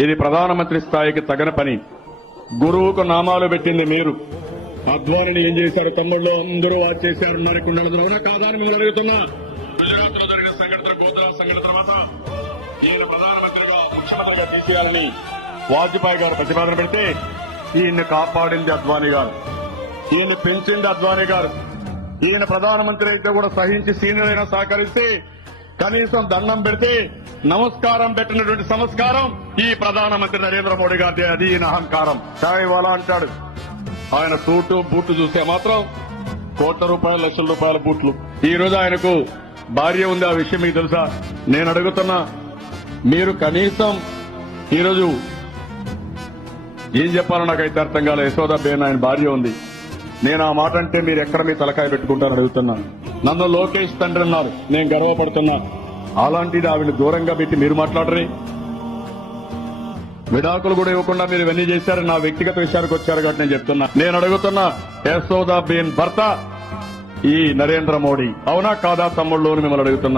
ఇది ప్రధానమంత్రి స్థాయికి తగన పని. గురువుకు నామాలు పెట్టింది మీరు. అద్వానిని ఏం చేశారు తమ్ముళ్ళు? అందరూ వాచ్ చేశారు. ఉన్నారు కుండలు అవునా? కాదా అని మిమ్మల్ని అడుగుతున్నా. గుజరాత్లో జరిగిన సంఘటన గోధరా సంఘటన తర్వాత ఈయన ప్రధానమంత్రిగా ముఖ్యమంత్రిగా తీసేయాలని వాజ్పేయి గారు ప్రతిపాదన పెడితే ఈయన్ని కాపాడింది అద్వానీ గారు. ఈయన పెంచింది అద్వానీ గారు. ఈయన ప్రధానమంత్రి అయితే కూడా సహించి సీనియర్ అయినా సహకరిస్తే కనీసం దండం పెడితే నమస్కారం పెట్టినటువంటి సంస్కారం ఈ ప్రధానమంత్రి నరేంద్ర మోడీ గారి అది ఈయన అహంకారం. ఇవాళ అంటాడు. ఆయన సూటు బూట్లు చూస్తే మాత్రం కోట్ల రూపాయల లక్షల రూపాయల బూట్లు. ఈ రోజు ఆయనకు భార్య ఉంది. ఆ విషయం మీకు తెలుసా? నేను అడుగుతున్నా మీరు కనీసం ఈరోజు ఏం చెప్పాలో నాకైతే అర్థం కాలే యశోద బేన్ ఆయన భార్య ఉంది. నేను ఆ మాట అంటే మీరు ఎక్కడ మీ తలకాయ పెట్టుకుంటారని అడుగుతున్నాను. నన్ను లోకేష్ తండ్రి అన్నారు. నేను గర్వపడుతున్నా. అలాంటి ఆవిడ దూరంగా పెట్టి మీరు మాట్లాడరే. విడాకులు కూడా ఇవ్వకుండా మీరు ఇవన్నీ చేశారు నా వ్యక్తిగత విషయానికి వచ్చారు కాబట్టి నేను చెప్తున్నా. నేను అడుగుతున్నా యశోదా బేన్ భర్త ఈ నరేంద్ర మోడీ. అవునా కాదా తమ్ముళ్ళు మిమ్మల్ని అడుగుతున్నా.